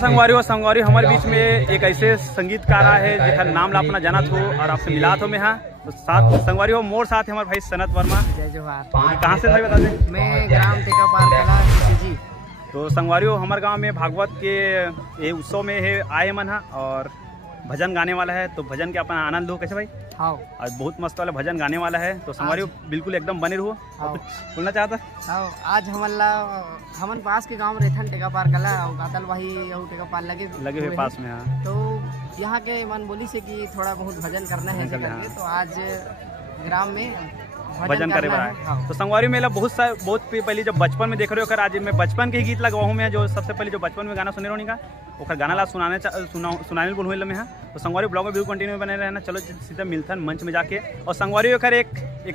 संगवारी हमारे बीच में एक ऐसे संगीतकार है जिसका नाम ला अपना जाना हो और आपसे मिला हो में। हाँ तो साथ संगवारी हो मोर साथ है हमारे भाई सनत वर्मा। जय जोहार। कहाँ से भाई बता दें? मैं ग्राम टेकापार कला जी। तो संगवारी हो हमारे गांव में भागवत के ये उत्सव में है आए मन है और भजन गाने वाला है। तो भजन के अपना आनंद हो कैसे भाई? हाँ आज बहुत मस्त वाला भजन गाने वाला है। तो संगवारी हो बिल्कुल एकदम बने रहो। कुछ बोलना चाहता? हाँ आज हमन पास के गांव रहथन टेकापार कला और गातल वही और टेकापार लगे हुए पास में। हाँ तो यहाँ के मन बोली से कि थोड़ा बहुत भजन करना है करके, तो आज ग्राम में भजन करे बना है। हाँ। तो संगवारी मेला बहुत पहले जब बचपन में देख रहे हो कर आज मैं बचपन के गीत लगवाऊँ में जो सबसे पहले जो बचपन में गाना सुने रहो का और गाना ला सुनाने बोल हुए में। हाँ तो संगवारी ब्लॉग में भी कंटिन्यू बने रहना। चलो सीधा मिलथन मंच में जाके। और संगवारी होकर एक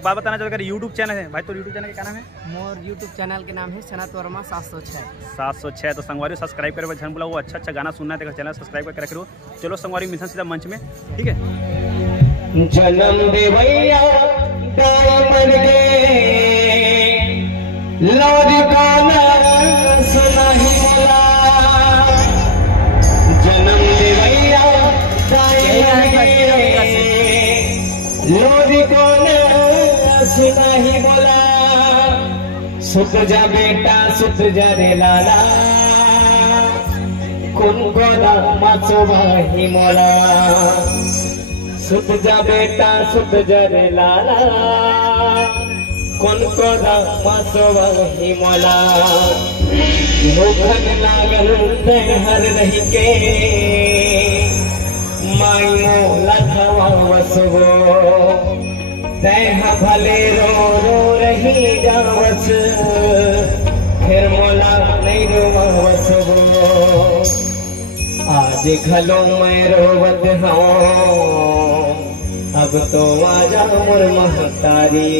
बात बताना चाहता है यूट्यूब चैनल है भाई। तो यूट्यूब चैनल का क्या नाम है? मोर यूट्यूब चैनल के नाम है सनत वर्मा 706। तो संगवारी सब्सक्राइब करे झन बोला वो अच्छा गाना सुनना है चैनल सब्सक्राइब करके रखो। चलो संगवारी मिलथन सीधा मंच में, ठीक है। जन्म दे भैया मर गए लौरी गाना सुनाही बोला। जन्म दे भैया लौरी गाना सुनाही बोला। सुत जा बेटा सुत जा रे लाला कुन गोदा माचो भाई मोला। सुत जा बेटा सुत जा रे लाला कौन को मासोवा ही मोला। लोभन लागल हर रही के माई मोला खवा वसगो। तैह भले रो रो रही जावस फिर मोला नहीं रोवा वसगो। आज घलो मैं रोवत हूँ अब तो आजा मोर महतारी।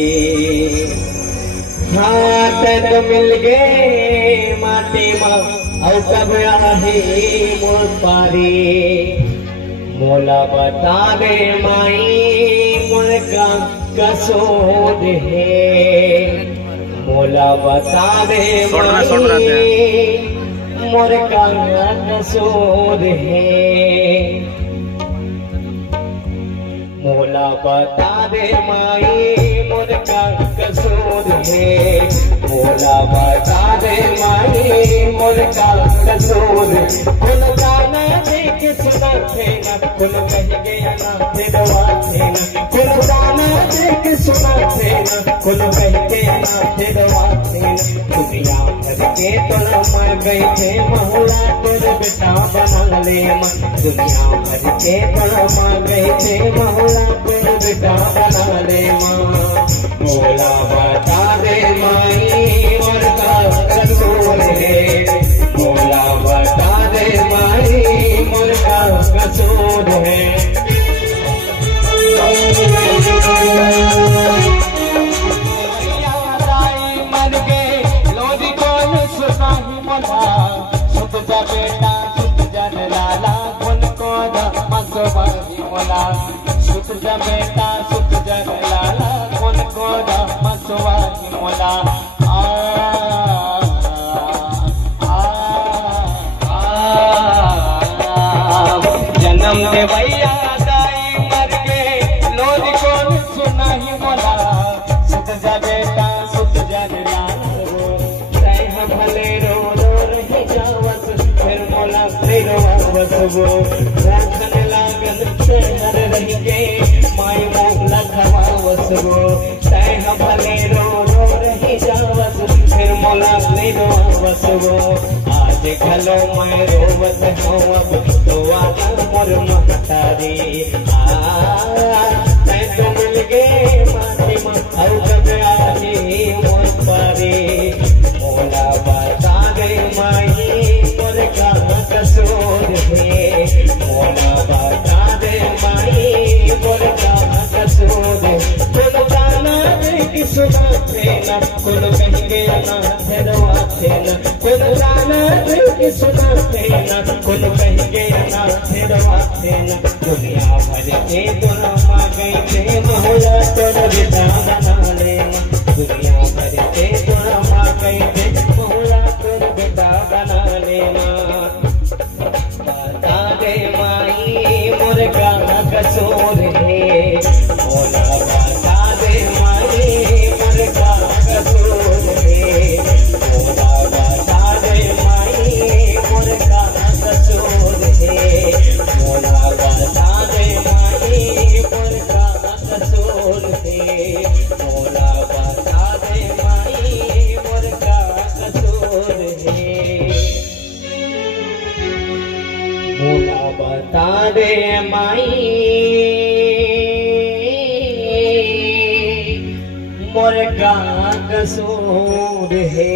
हाँ तो मिल गए माटी माँ और कब आहे मोर पारी। मोला बता दे माई मोर का कसोद है। मोला बता दे माई मोर का कसोद है। मोला बता दे माई मोर का कसूर है। मोला बता दे माई मोर का कसूर। कुल गाना देख सुना थे ना कुल कह गया ना फिरवा थे ना। कुल गाना देख सुना थे ना कुल कह गया ना फिरवा थे ना। दुनिया भर के तोरा मर गई थे मोला तेरे बेटा बना ले मन। दुनिया भर के तोरा मर गई थे मोला तेरे बेटा बना ले माँ। मोला बता दे माई मोर का कसूर है। मोला बता दे माई मोर का कसूर है। मर गए लोरी कौन सुनाही मोला। सुत जा बेटा सुत जा लाला कौन को मसवाही मोला। सुत जा बेटा सुत जा लाला कौन को मसवाही मोला। जन्म दे भैया दाई मर गए लोरी कौन सुनाही मोला। सुत जा बेटा सुत जा लाला तैह भले रो रो रही जावस फिर मोला फिर वापस वो। राखन लागल शहर रही गे माई मोला खवा वसगो। तैह भले रो रो रही जावस फिर मोला फिर वापस वो। आज घलो मैं रोवत हूँ अब तो आजा मोर महतारी। मैं तो मिल गए माटी माँ और कब आही मोर पारी। मोला बता दे माई मोर का कसूर है। मोला बता दे माई मोर का कसूर है। कुल गाना देख सुना थे ना कुल कह गया ना फिरवा थे ना। कुल गाना देख सुना थे ना कुल कह गया ना फिरवा थे ना। दुनिया भर के तोरा मा गई थे मोला तोरा बेटा बना ले माँ। दुनिया भर के तोरा मा गई थे मोला तोरा बेटा बना ले माँ। माई मोर का कसूर है।